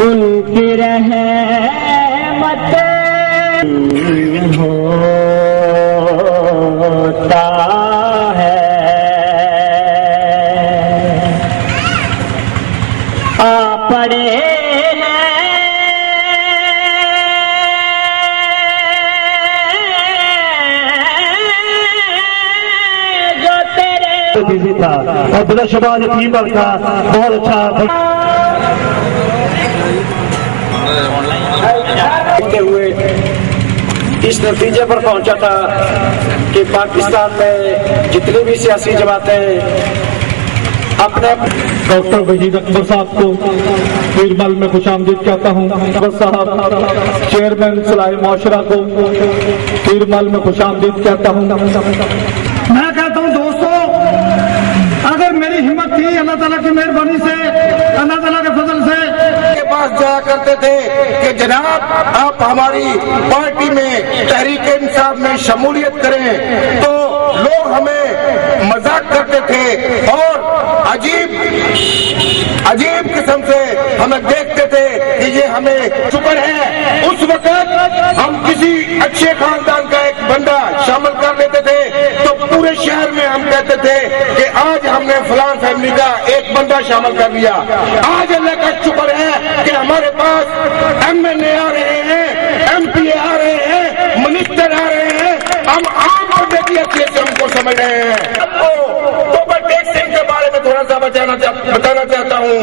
ان کی رحمت ہوتا ہے آ پڑے تھا اور بلا شباب یتیم کا بہت اچھا دیکھتے ہوئے اس نتیجے پر پہنچا تھا کہ پاکستان میں جتنی بھی سیاسی جماعتیں اپنے ڈاکٹر وحید اکبر صاحب کو پیرمل میں خوش آمدید کہتا ہوں. اکبر صاحب چیئرمین صلاح معاشرہ کو پیرمل میں خوش آمدید کہتا ہوں. میں کہتا ہوں دوستو، اگر میری ہمت تھی اللہ تعالیٰ کی مہربانی سے، اللہ تعالیٰ کے فضل سے کے پاس جایا کرتے تھے کہ جناب آپ ہماری پارٹی میں تحریک انصاف میں شمولیت کریں، تو لوگ ہمیں مذاق کرتے تھے اور عجیب قسم سے ہمیں دیکھتے تھے کہ یہ ہمیں شکر ہے اس وقت ہم کسی اچھے خاندان کا ایک بندہ شامل کر لیتے تھے تو پورے شہر میں ہم کہتے تھے کہ آج ہم نے فلاں فیملی کا ایک بندہ شامل کر لیا. آج اللہ کا شکر ہے کہ ہمارے پاس MNA آ رہے ہیں، MPA آ رہے ہیں، منسٹر آ رہے ہیں، ہم عام بندے کی حیثیت سے ان کو سمجھ رہے ہیں. اوپر ٹیکسنگ کے بارے میں تھوڑا سا بتانا چاہتا ہوں.